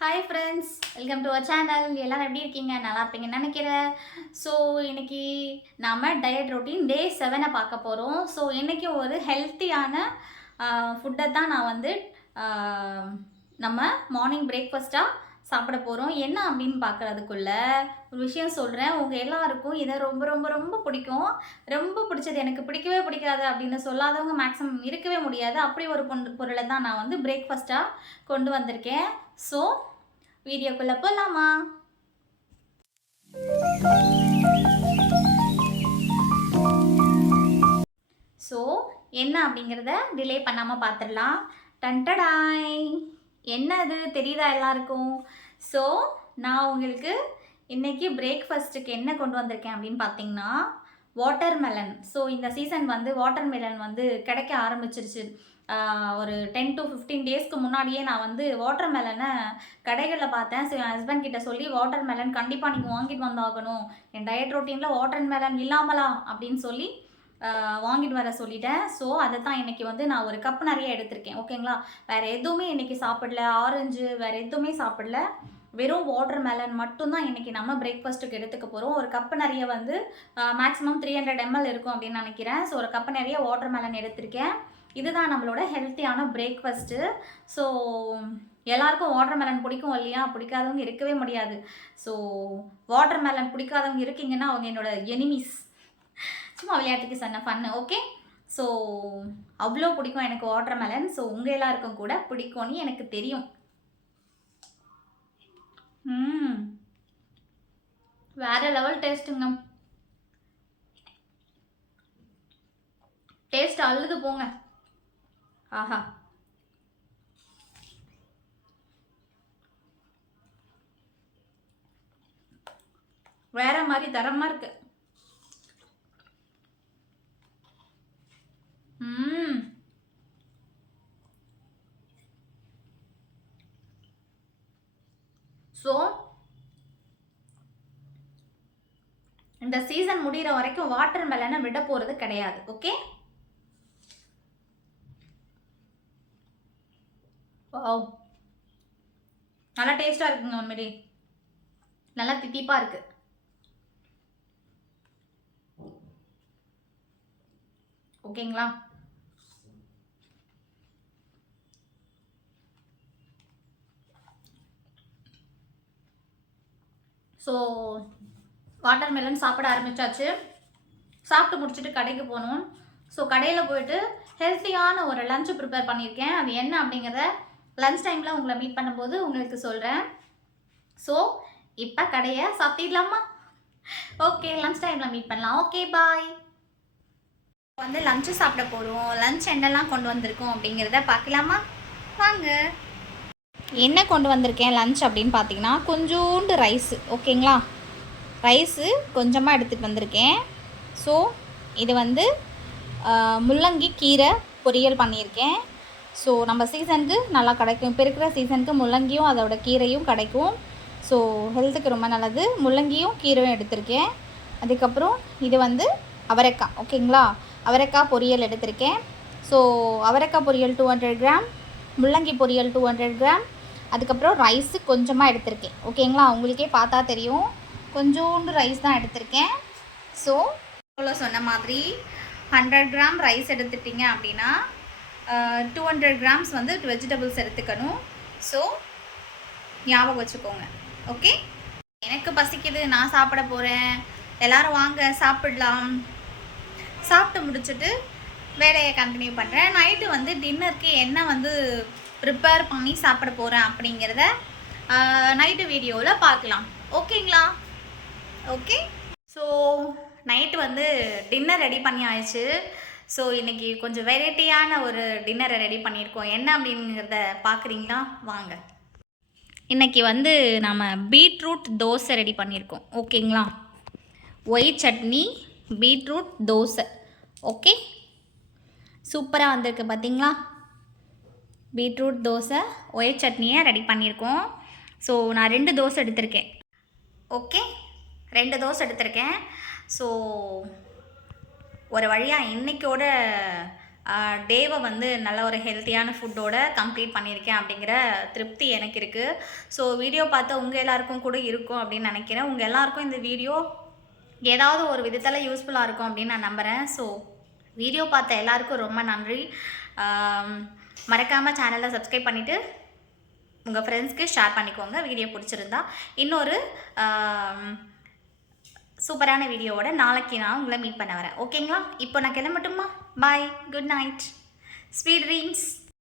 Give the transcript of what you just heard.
Hi friends, welcome to our channel. எல்லாரும் எப்படி இருக்கீங்க? நல்லா இருப்பீங்கன்னு நினைக்கிறேன். ஸோ இன்னைக்கு நாம டயட் ரொட்டீன் டே 7 பார்க்க போகிறோம். ஸோ இன்னைக்கு ஒரு ஹெல்த்தியான ஃபுட்டை தான் நான் வந்து ஆஹ், நம்ம மார்னிங் பிரேக்ஃபாஸ்ட்டாக சாப்பிட போகிறோம். என்ன அப்படின்னு பார்க்குறதுக்குள்ள ஒரு விஷயம் சொல்கிறேன். உங்கள் எல்லாருக்கும் இதை ரொம்ப ரொம்ப ரொம்ப பிடிக்கும். ரொம்ப பிடிச்சது, எனக்கு பிடிக்கவே பிடிக்காது அப்படின்னு சொல்லாதவங்க மேக்ஸிமம் இருக்கவே முடியாது. அப்படி ஒரு பொருளை தான் நான் வந்து பிரேக்ஃபாஸ்ட்டாக கொண்டு வந்திருக்கேன். ஸோ வீடியோக்குள்ள போலாமா? ஸோ என்ன அப்படிங்கிறத டிலே பண்ணாமல் பார்த்துடலாம். டன்டடாய், என்னது தெரியுதா எல்லாருக்கும்? ஸோ நான் உங்களுக்கு இன்னைக்கு பிரேக்ஃபாஸ்ட்டுக்கு என்ன கொண்டு வந்திருக்கேன் அப்படின்னு பார்த்தீங்கன்னா வாட்டர்மெலன். ஸோ இந்த சீசன் வந்து வாட்டர்மெலன் வந்து கிடைக்க ஆரம்பிச்சிருச்சு. ஒரு 10 to 15 டேஸ்க்கு முன்னாடியே நான் வந்து வாட்டர்மெலனை கடைகளில் பார்த்தேன். ஸோ என் ஹஸ்பண்ட் கிட்ட சொல்லி வாட்டர்மெலன் கண்டிப்பாக நீங்கள் வாங்கிட்டு வந்தாகணும், என் டயட் ரொட்டீனில் வாட்டர்மெலன் இல்லாமலா அப்படின்னு சொல்லி வாங்கிட்டு வர சொல்லிட்டேன். ஸோ அதை தான் இன்றைக்கி வந்து நான் ஒரு கப் நிறைய எடுத்திருக்கேன். ஓகேங்களா? வேறு எதுவுமே இன்றைக்கி சாப்பிடல, ஆரஞ்சு வேறு எதுவுமே சாப்பிடல, வெறும் வாட்டர்மெலன் மட்டும்தான் இன்றைக்கி நம்ம பிரேக்ஃபாஸ்ட்டுக்கு எடுத்துக்க போகிறோம். ஒரு கப்பு நிறைய வந்து மேக்ஸிமம் 300 ml இருக்கும் அப்படின்னு நினைக்கிறேன். ஸோ ஒரு கப்பு நிறைய வாட்டர்மெலன் எடுத்திருக்கேன். இதுதான் நம்மளோட ஹெல்த்தியான பிரேக்ஃபாஸ்ட்டு. ஸோ எல்லாருக்கும் வாட்டர்மெலன் பிடிக்கும் இல்லையா? பிடிக்காதவங்க இருக்கவே முடியாது. ஸோ வாட்டர்மெலன் பிடிக்காதவங்க இருக்கீங்கன்னா அவங்க என்னோட எனிமீஸ். சும்மா விளையாட்டுக்கு சொன்ன ஃபன்னு. ஓகே, ஸோ அவ்வளோ பிடிக்கும் எனக்கு வாட்டர்மெலன். ஸோ உங்கள் எல்லாருக்கும் கூட பிடிக்கும்னு எனக்கு தெரியும். வேற லெவல் டேஸ்ட்டுங்க. டேஸ்ட் அழுது போங்க. ஆஹா, வேற மாதிரி தரமா இருக்கு. ஸோ இந்த சீசன் முடிகிற வரைக்கும் வாட்டர்மெலனை விட போகிறது கிடையாது. ஓகே, நல்லா டேஸ்டாக இருக்குங்க. உண்மையிலே நல்லா தித்திப்பாக இருக்கு. ஓகேங்களா? ஸோ வாட்டர்மெலன் சாப்பிட ஆரம்பித்தாச்சு. சாப்பிட்டு முடிச்சுட்டு கடைக்கு போகணும். ஸோ கடையில் போயிட்டு ஹெல்த்தியான ஒரு லஞ்சு ப்ரிப்பேர் பண்ணியிருக்கேன். அது என்ன அப்படிங்கிறத லஞ்ச் டைமில் உங்களை மீட் பண்ணும்போது உங்களுக்கு சொல்கிறேன். ஸோ இப்போ கடையை சாப்பிடலாமா? ஓகே, லஞ்ச் டைமில் மீட் பண்ணலாம். ஓகே, பாய். வந்து லஞ்சு சாப்பிட போகிறோம். லஞ்ச் என்னெல்லாம் கொண்டு வந்திருக்கோம் அப்படிங்கிறத பார்க்கலாமா? வாங்க. என்ன கொண்டு வந்திருக்கேன் லஞ்ச் அப்படின்னு பார்த்தீங்கன்னா கொஞ்சோண்டு ரைஸு. ஓகேங்களா? ரைஸு கொஞ்சமாக எடுத்துகிட்டு வந்திருக்கேன். ஸோ இது வந்து முள்ளங்கி கீரை பொரியல் பண்ணியிருக்கேன். ஸோ நம்ம சீசனுக்கு நல்லா கிடைக்கும். இப்போ இருக்கிற சீசனுக்கு முள்ளங்கியும் அதோட கீரையும் கிடைக்கும். ஸோ ஹெல்த்துக்கு ரொம்ப நல்லது. முள்ளங்கியும் கீரையும் எடுத்திருக்கேன். அதுக்கப்புறம் இது வந்து அவரைக்காய். ஓகேங்களா? அவரைக்காய் பொரியல் எடுத்திருக்கேன். ஸோ அவரைக்காய் பொரியல் 200 கிராம், முள்ளங்கி பொரியல் 200 கிராம், அதுக்கப்புறம் ரைஸு கொஞ்சமாக எடுத்திருக்கேன். ஓகேங்களா? உங்களுக்கே பார்த்தா தெரியும், கொஞ்சோண்டு ரைஸ் தான் எடுத்திருக்கேன். ஸோ இவ்வளோ சொன்ன மாதிரி 100 கிராம் ரைஸ் எடுத்துட்டிங்க அப்படின்னா 200 கிராம்ஸ் வந்து வெஜிடபிள்ஸ் எடுத்துக்கணும். ஸோ ஞாபகம் வச்சுக்கோங்க. ஓகே, எனக்கு பசிக்குது, நான் சாப்பிட போகிறேன், எல்லோரும் வாங்க சாப்பிடலாம். சாப்பிட்டு முடிச்சுட்டு வேலையை கண்டினியூ பண்ணுறேன். நைட்டு வந்து டின்னருக்கு என்ன வந்து ப்ரிப்பேர் பண்ணி சாப்பிட போகிறேன் அப்படிங்கிறத நைட்டு வீடியோவில் பார்க்கலாம். ஓகேங்களா? ஓகே, ஸோ நைட்டு வந்து டின்னர் ரெடி பண்ணி ஆயிடுச்சு. ஸோ இன்றைக்கி கொஞ்சம் வெரைட்டியான ஒரு டின்னரை ரெடி பண்ணியிருக்கோம். என்ன அப்படிங்கிறத பார்க்குறீங்களா? வாங்க. இன்றைக்கி வந்து நம்ம பீட்ரூட் தோசை ரெடி பண்ணியிருக்கோம். ஓகேங்களா? White chutney, beetroot dosa. Okay, சூப்பராக வந்திருக்கு பார்த்தீங்களா? பீட்ரூட் தோசை ஒயிட் சட்னியை ரெடி பண்ணியிருக்கோம். ஸோ நான் 2 தோசை எடுத்திருக்கேன். ஓகே, 2 தோசை எடுத்திருக்கேன். ஸோ ஒரு வழியாக இன்றைக்கோட டேவை வந்து நல்ல ஒரு ஹெல்த்தியான ஃபுட்டோட கம்ப்ளீட் பண்ணியிருக்கேன் அப்படிங்கிற திருப்தி எனக்கு இருக்குது. ஸோ வீடியோ பார்த்த உங்கள் எல்லாருக்கும் கூட இருக்கும் அப்படின்னு நினைக்கிறேன். உங்கள் எல்லாருக்கும் இந்த வீடியோ ஏதாவது ஒரு விதத்தில் யூஸ்ஃபுல்லாக இருக்கும் அப்படின்னு நான் நம்புகிறேன். ஸோ வீடியோ பார்த்த எல்லாருக்கும் ரொம்ப நன்றி. மறக்காமல் சேனலை சப்ஸ்கிரைப் பண்ணிவிட்டு உங்கள் ஃப்ரெண்ட்ஸ்க்கு ஷேர் பண்ணிக்கோங்க. வீடியோ பிடிச்சிருந்தா இன்னொரு சூப்பரான வீடியோவோட நாளைக்கு நான் உங்களை மீட் பண்ண வரேன். ஓகேங்களா? இப்போ நான் கிளம்பட்டுமா? பாய், குட் நைட், ஸ்வீட் ட்ரீம்ஸ்.